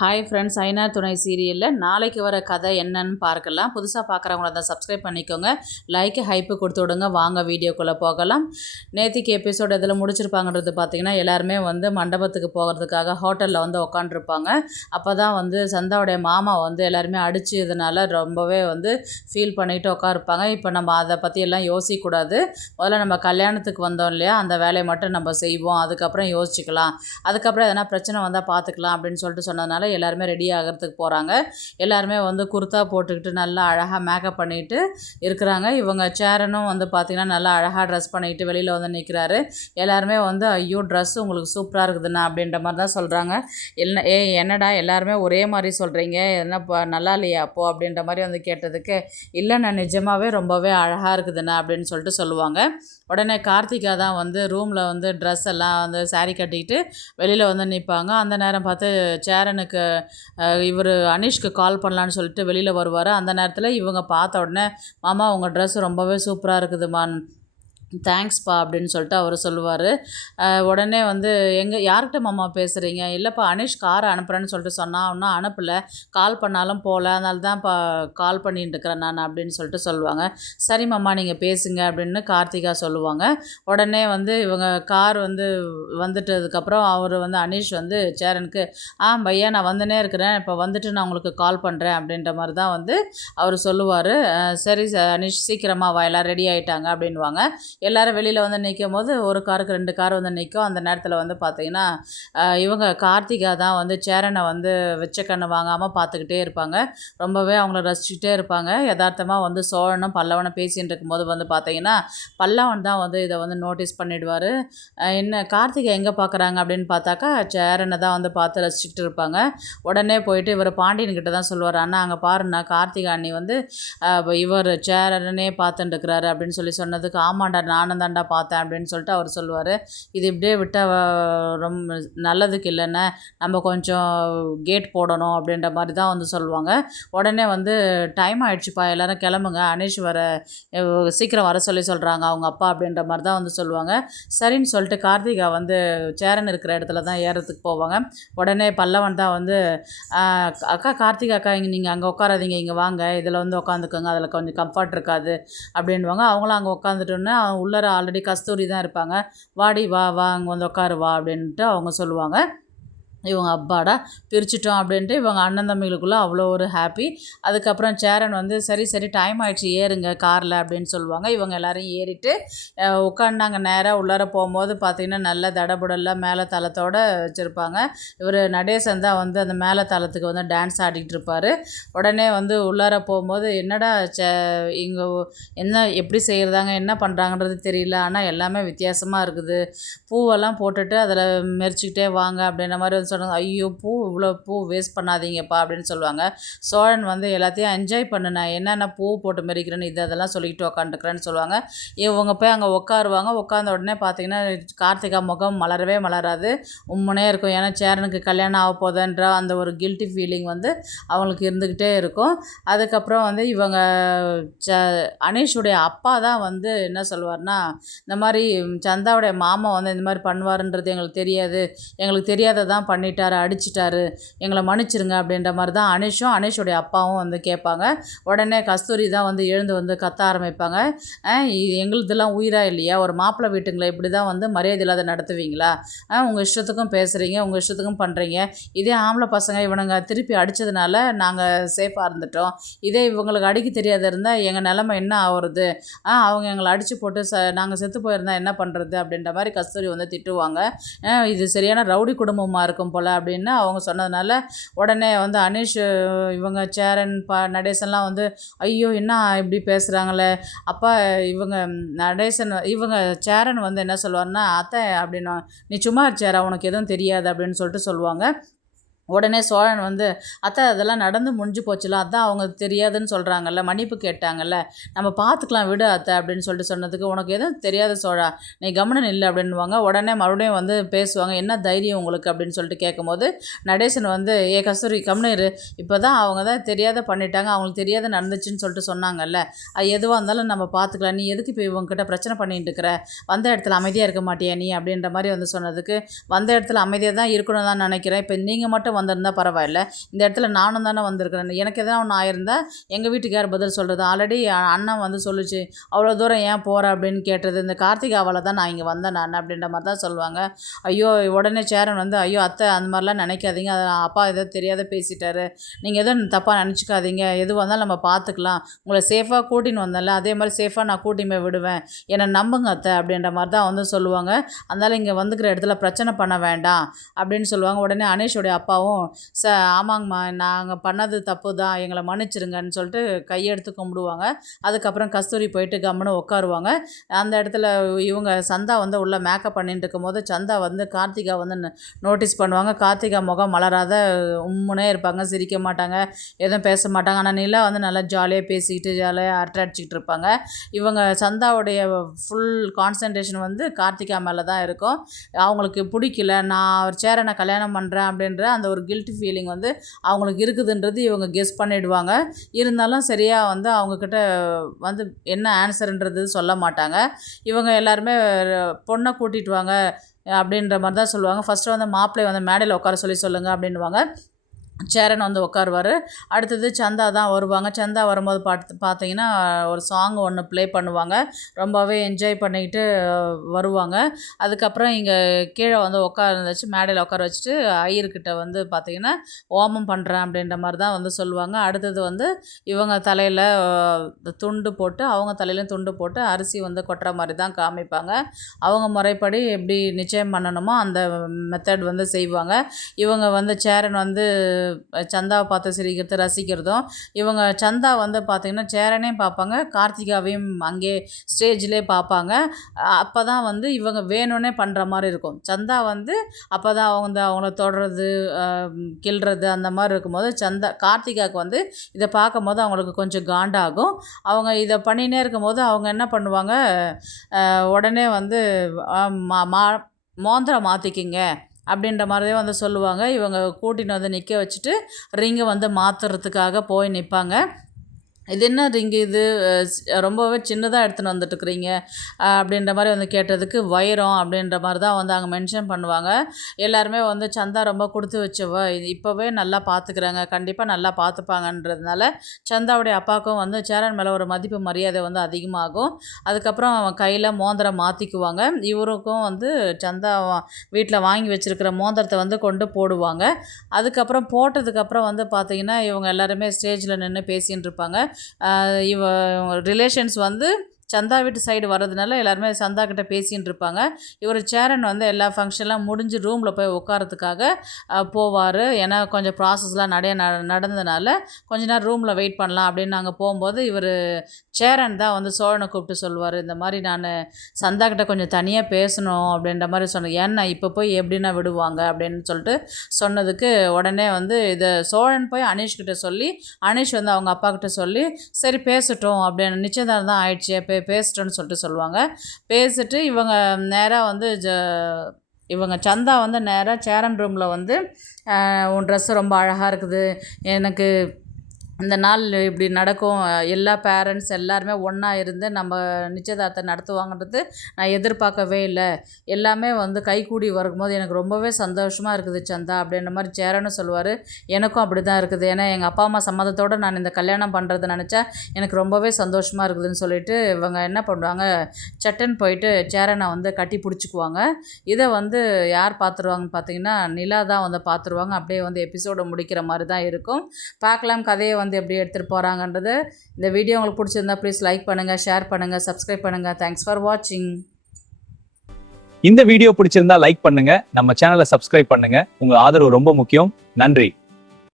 Hi friends, Aina துணை சீரியலில் நாளைக்கு வர கதை என்னன்னு பார்க்கலாம். புதுசாக பார்க்குறவங்கள தான் சப்ஸ்கிரைப் பண்ணிக்கோங்க, லைக்கு ஹைப்பு கொடுத்து விடுங்க. வாங்க வீடியோக்குள்ளே போகலாம். நேற்றுக்கு எபிசோடு இதில் முடிச்சிருப்பாங்கன்றது பார்த்திங்கன்னா, எல்லாருமே மண்டபத்துக்கு போகிறதுக்காக ஹோட்டலில் உட்காண்ட்ருப்பாங்க. அப்போ தான் சந்தாவுடைய மாமா எல்லாருமே அடித்து இதனால் ரொம்பவே ஃபீல் பண்ணிவிட்டு உட்காருப்பாங்க. இப்போ நம்ம அதை பற்றியெல்லாம் யோசிக்கக்கூடாது. முதல்ல நம்ம கல்யாணத்துக்கு வந்தோம் இல்லையா, அந்த வேலையை மட்டும் நம்ம செய்வோம், அதுக்கப்புறம் யோசிச்சுக்கலாம், அதுக்கப்புறம் எதனா பிரச்சனை வந்தால் பார்த்துக்கலாம் அப்படின்னு சொல்லிட்டு சொன்னதுனால எல்லாருமே ரெடி ஆகிறதுக்கு போகிறாங்க. எல்லாருமே குர்தா போட்டுக்கிட்டு நல்லா அழகாக மேக்கப் பண்ணிட்டு இருக்கிறாங்க. இவங்க சேரனும் பார்த்திங்கன்னா நல்லா அழகாக ட்ரெஸ் பண்ணிட்டு வெளியில் நிற்கிறாரு. எல்லாருமே ஐயோ ட்ரெஸ் உங்களுக்கு சூப்பராக இருக்குதுண்ணா அப்படின்ற மாதிரி தான் சொல்கிறாங்க. என்னடா எல்லாருமே ஒரே மாதிரி சொல்கிறீங்க, என்ன நல்லா இல்லையா அப்போது அப்படின்ற மாதிரி கேட்டதுக்கு, இல்லை நான் நிஜமாகவே ரொம்பவே அழகாக இருக்குதுண்ணா அப்படின்னு சொல்லிட்டு சொல்லுவாங்க. உடனே கார்த்திகா தான் ரூமில் ட்ரெஸ் எல்லாம் சாரீ கட்டிக்கிட்டு வெளியில் நிற்பாங்க. அந்த நேரம் பார்த்து சேரனுக்கு இவர் அனீஷ்க்கு கால் பண்ணலான்னு சொல்லிட்டு வெளியில் வருவார். அந்த நேரத்தில் இவங்க பார்த்த உடனே, மாமா உங்கள் ட்ரெஸ் ரொம்பவே சூப்பராக இருக்குதுமான், தேங்க்ஸ்ப்பா அப்படின்னு சொல்லிட்டு அவர் சொல்லுவார். உடனே யார்கிட்ட மாமா பேசுகிறீங்க? இல்லைப்பா அனீஷ் காரை அனுப்புகிறேன்னு சொல்லிட்டு சொன்னால் இன்னும் அனுப்பலை, கால் பண்ணாலும் போகல, அதனால தான்ப்பா கால் பண்ணிட்டு இருக்கிறேன் நான் அப்படின்னு சொல்லிட்டு சொல்லுவாங்க. சரி மாமா நீங்கள் பேசுங்க அப்படின்னு கார்த்திகா சொல்லுவாங்க. உடனே இவங்க கார் வந்துட்டதுக்கப்புறம் அவர் அனீஷ் சேரனுக்கு பையா நான் வந்துனே இருக்கிறேன், இப்போ வந்துட்டு நான் உங்களுக்கு கால் பண்ணுறேன் அப்படின்ற மாதிரி தான் அவர் சொல்லுவார். சரி அனீஷ் சீக்கிரமாக வா, எல்லாம் ரெடி ஆகிட்டாங்க அப்படின்வாங்க. எல்லோரும் வெளியில் நிற்கும் போது ஒரு காருக்கு 2 கார் நிற்கும். அந்த நேரத்தில் பார்த்திங்கன்னா இவங்க கார்த்திகா தான் சேரனை வெச்ச கண்ணு வாங்காமல் பார்த்துக்கிட்டே இருப்பாங்க. ரொம்பவே அவங்கள ரசிச்சுக்கிட்டே இருப்பாங்க. யதார்த்தமாக சோழனும் பல்லவனும் பேசிகிட்டு இருக்கும்போது பார்த்திங்கன்னா பல்லவன் தான் இதை நோட்டீஸ் பண்ணிவிடுவார். என்ன கார்த்திகா எங்கே பார்க்குறாங்க அப்படின்னு பார்த்தாக்கா சேரனை தான் பார்த்து ரசிச்சுக்கிட்டு இருப்பாங்க. உடனே போயிட்டு இவர் பாண்டியன்கிட்ட தான் சொல்லுவார், அண்ணா அங்கே பாருண்ணா கார்த்திகா அண்ணி இவர் சேரனே பார்த்துட்டு இருக்கிறாரு அப்படின்னு சொன்னதுக்கு, ஆமாண்டா நானும் தாண்டா பார்த்தேன் அப்படின்னு சொல்லிட்டு அவர் சொல்லுவார். இது இப்படியே விட்டால் ரொம்ப நல்லதுக்கு இல்லைன்னா நம்ம கொஞ்சம் கேட் போடணும் அப்படின்ற மாதிரி தான் சொல்லுவாங்க. உடனே டைம் ஆகிடுச்சுப்பா எல்லோரும் கிளம்புங்க, அனீஷ் சீக்கிரம் வர சொல்கிறாங்க அவங்க அப்பா அப்படின்ற மாதிரி தான் சொல்லுவாங்க. சரின்னு சொல்லிட்டு கார்த்திகா சேரன் இருக்கிற இடத்துல தான் ஏறத்துக்கு போவாங்க. உடனே பல்லவன் தான் அக்கா கார்த்திகா அக்கா இங்கே நீங்கள் அங்கே உட்காராதீங்க, இங்கே வாங்க இதில் உட்காந்துக்கோங்க, அதில் கொஞ்சம் கம்ஃபர்ட் இருக்காது அப்படின்வாங்க. அவங்களும் அங்கே உட்காந்துட்டோன்னே உள்ளார ஆல்ரெடி கஸ்தூரி தான் இருப்பாங்க. வாடி வா வா அங்கே உட்காரு வா அப்படின்ட்டு அவங்க சொல்லுவாங்க. இவங்க அப்பாடா பிரிச்சுட்டோம் அப்படின்ட்டு இவங்க அண்ணன் தம்பிகளுக்குள்ளே அவ்வளோ ஒரு ஹாப்பி. அதுக்கப்புறம் சேரன் சரி டைம் ஆகிடுச்சு ஏறுங்க காரில் அப்படின்னு சொல்லுவாங்க. இவங்க எல்லோரும் ஏறிட்டு உட்காண்டாங்க. நேராக உள்ளார போகும்போது பார்த்திங்கன்னா நல்ல தடபுடலாம் மேலே தளத்தோடு வச்சுருப்பாங்க. இவர் நடேசன் தான் அந்த மேலே தளத்துக்கு டான்ஸ் ஆடிக்கிட்டு இருப்பார். உடனே உள்ளார போகும்போது என்னடா இங்கே என்ன எப்படி செய்கிறதாங்க என்ன பண்ணுறாங்கன்றது தெரியல, ஆனால் எல்லாமே வித்தியாசமாக இருக்குது, பூவெல்லாம் போட்டுட்டு அதில் மெரிச்சிக்கிட்டே வாங்க அப்படின்ற மாதிரி சொன்னாங்க. ஐயோ இவ்வளோ பூ வேஸ்ட் பண்ணாதீங்கப்பா அப்படின்னு சொல்லுவாங்க. சோழன் எல்லாத்தையும் என்ஜாய் பண்ணுனா என்னென்ன பூ போட்டு மெரிக்கிறேன்னு அதெல்லாம் சொல்லிக்கிட்டு உட்காந்துக்கிறேன்னு சொல்லுவாங்க. இவங்க போய் அங்கே உட்காருவாங்க. உட்காந்த உடனே பார்த்திங்கன்னா கார்த்திகா முகம் மலரவே மலராது, உம்முனே இருக்கும். ஏன்னா சேரனுக்கு கல்யாணம் ஆக போதுன்ற அந்த ஒரு கில்ட்டி ஃபீலிங் அவங்களுக்கு இருந்துக்கிட்டே இருக்கும். அதுக்கப்புறம் இவங்க அனீஷுடைய அப்பா தான் என்ன சொல்லுவார்னா, இந்த மாதிரி சந்தாவுடைய மாமா இந்த மாதிரி பண்ணுவாருன்றது எங்களுக்கு தெரியாது, எங்களுக்கு தெரியாததான் பண்ணிட்டாரு, அடிச்சிட்டாரு, எங்களை மன்னிச்சிருங்க அப்படின்ற மாதிரி தான் அனீஷும் அனீஷுடைய அப்பாவும் கேட்பாங்க. உடனே கஸ்தூரி தான் எழுந்து கத்த ஆரம்பிப்பாங்க. எங்களுதெல்லாம் உயிராக இல்லையா, ஒரு மாப்பிள்ளை வீட்டுங்களை இப்படி தான் மரியாதை இல்லாத நடத்துவீங்களா, உங்கள் இஷ்டத்துக்கும் பேசுகிறீங்க, உங்கள் இஷ்டத்துக்கும் பண்ணுறீங்க, இதே ஆம்பளை பசங்க இவனுங்க திருப்பி அடித்ததுனால நாங்கள் சேஃபாக இருந்துட்டோம், இதே இவங்களுக்கு அடிக்க தெரியாத இருந்தால் எங்கள் நிலமை என்ன ஆகுறது, அவங்க எங்களை அடித்து போட்டு நாங்கள் செத்து போயிருந்தா என்ன பண்ணுறது அப்படின்ற மாதிரி கஸ்தூரி திட்டுவாங்க. இது சரியான ரவுடி குடும்பமாக இருக்கும் போல் அப்படின்னு அவங்க சொன்னதுனால உடனே அனீஷ் இவங்க சேரன் நடேசன்லாம் ஐயோ என்ன இப்படி பேசுகிறாங்களே அப்பா, இவங்க நடேசன் இவங்க சேரன் என்ன சொல்லுவார்னா, அத்தை அப்படின்னா நீ சும்மா சேரா உனக்கு எதுவும் தெரியாது அப்படின்னு சொல்லிட்டு சொல்லுவாங்க. உடனே சோழன் அத்தை அதெல்லாம் நடந்து முடிஞ்சு போச்சுல, அதான் அவங்க தெரியாதுன்னு சொல்கிறாங்கல்ல, மன்னிப்பு கேட்டாங்கல்ல, நம்ம பார்த்துக்கலாம் விடு அத்தை அப்படின்னு சொல்லிட்டு சொன்னதுக்கு, உனக்கு எதுவும் தெரியாது சோழா, நீ கவனம் இல்லை அப்படின்வாங்க. உடனே மறுபடியும் பேசுவாங்க. என்ன தைரியம் உங்களுக்கு அப்படின்னு சொல்லிட்டு கேட்கும்போது நடேசன் ஏ கஸ்தூரி கம்னரு, இப்போ தான் அவங்க தான் தெரியாத பண்ணிட்டாங்க, அவங்களுக்கு தெரியாத நடந்துச்சுன்னு சொல்லிட்டு சொன்னாங்கல்ல, அது எதுவாக இருந்தாலும் நம்ம பார்த்துக்கலாம், நீ எதுக்கு இப்போ இவங்ககிட்ட பிரச்சனை பண்ணிட்டு இருக்கிற, வந்த இடத்துல அமைதியாக இருக்க மாட்டியா நீ அப்படின்ற மாதிரி சொன்னதுக்கு, வந்த இடத்துல அமைதியாக தான் இருக்கணும் தான் நினைக்கிறேன், இப்போ நீங்கள் மட்டும் வந்திருந்தா பரவாயில்ல, இந்த இடத்துல நானும் தானே வந்திருக்கிறேன், எனக்கு எதனா ஒன்று ஆயிருந்தா எங்கள் வீட்டுக்கு யார் பதில் சொல்கிறது? ஆல்ரெடி அண்ணன் வந்து சொல்லுச்சு, அவ்வளோ தூரம் ஏன் போகிற அப்படின்னு கேட்டது, இந்த கார்த்திகாவால் தான் நான் இங்கே வந்தேன் நான் அப்படின்ற மாதிரி தான் சொல்லுவாங்க. ஐயோ உடனே சேரன் வந்து, ஐயோ அத்தை அந்த மாதிரிலாம் நினைக்காதீங்க, அதை அப்பா ஏதோ தெரியாத பேசிட்டாரு, நீங்கள் எதுவும் தப்பாக நினச்சிக்காதீங்க, எது வந்தாலும் நம்ம பார்த்துக்கலாம், உங்களை சேஃபாக கூட்டின்னு வந்தேன்ல அதே மாதிரி சேஃபாக நான் கூட்டின்னு போய் விடுவேன், என்னை நம்புங்க அத்தை அப்படின்ற மாதிரி தான் வந்து சொல்லுவாங்க. அதனால் இங்கே வந்துக்கிற இடத்துல பிரச்சனை பண்ண வேண்டாம் அப்படின்னு சொல்லுவாங்க. உடனே அனீஷோடைய அப்பாவும், ஆமாங்கம்மா நாங்கள் பண்ணது தப்பு தான், எங்களை மன்னிச்சிருங்கன்னு சொல்லிட்டு கையெடுத்து கும்பிடுவாங்க. அதுக்கப்புறம் கஸ்தூரி போயிட்டு கம்முன்னு உட்காருவாங்க. அந்த இடத்துல இவங்க சந்தா வந்து உள்ள மேக்கப் பண்ணிட்டு இருக்கும்போது சந்தா வந்து கார்த்திகா வந்து நோட்டீஸ் பண்ணுவாங்க. கார்த்திகா முகம் மலராத உம்முனே இருப்பாங்க, சிரிக்க மாட்டாங்க, எதுவும் பேச மாட்டாங்க. ஆனால் நிலா வந்து நல்லா ஜாலியாக பேசிக்கிட்டு ஜாலியாக அரட்டை அடிச்சிக்கிட்டு இருப்பாங்க. இவங்க சந்தாவுடைய ஃபுல் கான்சன்ட்ரேஷன் வந்து கார்த்திகா மேலே தான் இருக்கும். அவங்களுக்கு பிடிக்கல, நான் ஒரு சேரனை கல்யாணம் பண்ணுறேன் அப்படின்ற அந்த ஒரு கில்ட்டி ஃபீலிங் வந்து அவங்களுக்கு இருக்குதுன்றது இவங்க கெஸ் பண்ணிவிடுவாங்க. இருந்தாலும் சரியாக வந்து அவங்கக்கிட்ட வந்து என்ன ஆன்சருன்றது சொல்ல மாட்டாங்க. இவங்க எல்லாருமே பொண்ணை கூட்டிகிட்டு வாங்க அப்படின்ற மாதிரி தான் சொல்லுவாங்க. ஃபஸ்ட்டு வந்து மாப்பிள்ளை வந்து மேடையில் உட்கார சொல்லுங்கள் அப்படின்வாங்க. சேரன் வந்து உட்காருவார். அடுத்தது சந்தா தான் வருவாங்க. சந்தா வரும்போது பார்த்தீங்கன்னா ஒரு சாங் ஒன்று ப்ளே பண்ணுவாங்க. ரொம்பவே என்ஜாய் பண்ணிக்கிட்டு வருவாங்க. அதுக்கப்புறம் இங்கே கீழே வந்து வச்சு மேடையில் உட்கார வச்சுட்டு ஐயர்கிட்ட வந்து பார்த்திங்கன்னா ஹோமம் பண்ணுறேன் அப்படின்ற மாதிரி தான் வந்து சொல்லுவாங்க. அடுத்தது வந்து இவங்க தலையில் துண்டு போட்டு, அவங்க தலையிலையும் துண்டு போட்டு அரிசி வந்து கொட்டுற மாதிரி தான் காமிப்பாங்க. அவங்க முறைப்படி எப்படி நிச்சயம் பண்ணணுமோ அந்த மெத்தட் வந்து செய்வாங்க. இவங்க வந்து சேரன் வந்து சந்தாவை பார்த்து சிரிக்கிறது ரசிக்கிறதும், இவங்க சந்தா வந்து பார்த்திங்கன்னா சேரனையும் பார்ப்பாங்க, கார்த்திகாவையும் அங்கே ஸ்டேஜ்லேயே பார்ப்பாங்க. அப்போ தான் வந்து இவங்க வேணும்னே பண்ணுற மாதிரி இருக்கும். சந்தா வந்து அப்போ தான் அவங்கள தொடுறது கிள்றது அந்த மாதிரி இருக்கும்போது கார்த்திகாவுக்கு வந்து இதை பார்க்கும்போது அவங்களுக்கு கொஞ்சம் காண்டாகும். அவங்க இதை பண்ணினே இருக்கும்போது அவங்க என்ன பண்ணுவாங்க, உடனே வந்து மோந்திரம் மாற்றிக்கிங்க அப்படின்ற மாதிரியே வந்து சொல்லுவாங்க. இவங்க கூட்டின்னு வந்து நிற்க வச்சுட்டு ரிங்கை வந்து மாற்றுறதுக்காக போய் நிற்பாங்க. இது என்ன ரிங்கு இது, ரொம்பவே சின்னதாக எடுத்துன்னு வந்துட்டுருக்குறீங்க அப்படின்ற மாதிரி வந்து கேட்டதுக்கு வைரம் அப்படின்ற மாதிரி தான் வந்து அங்கே மென்ஷன் பண்ணுவாங்க. எல்லாருமே வந்து சந்தா ரொம்ப கொடுத்து வச்சவ, இப்போவே நல்லா பார்த்துக்கிறாங்க, கண்டிப்பாக நல்லா பார்த்துப்பாங்கன்றதுனால சந்தாவுடைய அப்பாவுக்கும் வந்து சேரன் மேலே ஒரு மதிப்பு மரியாதை வந்து அதிகமாகும். அதுக்கப்புறம் அவன் கையில் மோந்திரம் மாற்றிக்குவாங்க. இவருக்கும் வந்து சந்தா வீட்டில் வாங்கி வச்சுருக்கிற மோந்திரத்தை வந்து கொண்டு போடுவாங்க. அதுக்கப்புறம் போட்டதுக்கப்புறம் வந்து பார்த்திங்கன்னா இவங்க எல்லாருமே ஸ்டேஜில் நின்று பேசின்னு இருப்பாங்க. ரிலேஷன்ஸ் வந்து சந்தா வீட்டு சைடு வர்றதுனால எல்லாருமே சந்தா கிட்ட பேசின்னு இருப்பாங்க. இவர் சேரன் வந்து எல்லா ஃபங்க்ஷன்லாம் முடிஞ்சு ரூமில் போய் உட்காரத்துக்காக போவார். ஏன்னா கொஞ்சம் ப்ராசஸ்லாம் நடந்ததுனால கொஞ்ச நேரம் ரூமில் வெயிட் பண்ணலாம் அப்படின்னு நாங்கள் போகும்போது இவர் சேரன் தான் வந்து சோழனை கூப்பிட்டு சொல்லுவார், இந்த மாதிரி நான் சந்தா கிட்ட கொஞ்சம் தனியாக பேசணும் அப்படின்ற மாதிரி சொன்னேன். ஏன்னா இப்போ போய் எப்படின்னா விடுவாங்க அப்படின்னு சொல்லிட்டு சொன்னதுக்கு உடனே வந்து இதை சோழன் போய் அனீஷ்கிட்ட சொல்லி, அனீஷ் வந்து அவங்க அப்பா கிட்ட சொல்லி சரி பேசட்டும் அப்படின்னு நிச்சயதார்த்தம் தான் ஆயிடுச்சு பேசிட்டோன்னு சொல்லிட்டு சொல்லுவாங்க. பேசிட்டு இவங்க நேராக வந்து இவங்க சந்தா வந்து நேராக சேரன் ரூமில் வந்து உன் ட்ரெஸ்ஸு ரொம்ப அழகாக இருக்குது, எனக்கு இந்த நாள் இப்படி நடக்கும், எல்லா பேரண்ட்ஸ் எல்லாருமே ஒன்றா இருந்து நம்ம நிச்சயதார்த்தம் நடத்துவாங்கன்றது நான் எதிர்பார்க்கவே இல்லை, எல்லாமே வந்து கைகூடி வரும்போது எனக்கு ரொம்பவே சந்தோஷமாக இருக்குது சந்தா அப்படின்ற மாதிரி சேரன்னு சொல்லுவார். எனக்கும் அப்படி தான் இருக்குது, ஏன்னா எங்கள் அப்பா அம்மா சம்மதத்தோடு நான் இந்த கல்யாணம் பண்ணுறது நினச்சா எனக்கு ரொம்பவே சந்தோஷமாக இருக்குதுன்னு சொல்லிட்டு இவங்க என்ன பண்ணுவாங்க, சட்டன் போயிட்டு சேரனை வந்து கட்டி பிடிச்சிக்குவாங்க. இதை வந்து யார் பார்த்துருவாங்கன்னு பார்த்தீங்கன்னா நிலா தான் வந்து பார்த்துருவாங்க. அப்படியே வந்து எபிசோடை முடிக்கிற மாதிரி தான் இருக்கும். பார்க்கலாம் கதையை வந்து எப்படி எடுத்துகிட்டு போகிறாங்கன்றது. இந்த வீடியோ உங்களுக்கு பிடிச்சிருந்தா ப்ளீஸ் லைக் பண்ணுங்கள், ஷேர் பண்ணுங்கள், சப்ஸ்கிரைப் பண்ணுங்கள். தேங்க்ஸ் ஃபார் வாட்சிங். இந்த வீடியோ பிடிச்சிருந்தா லைக் பண்ணுங்க, நம்ம சேனலை சப்ஸ்கிரைப் பண்ணுங்க. உங்க ஆதரவு ரொம்ப முக்கியம். நன்றி.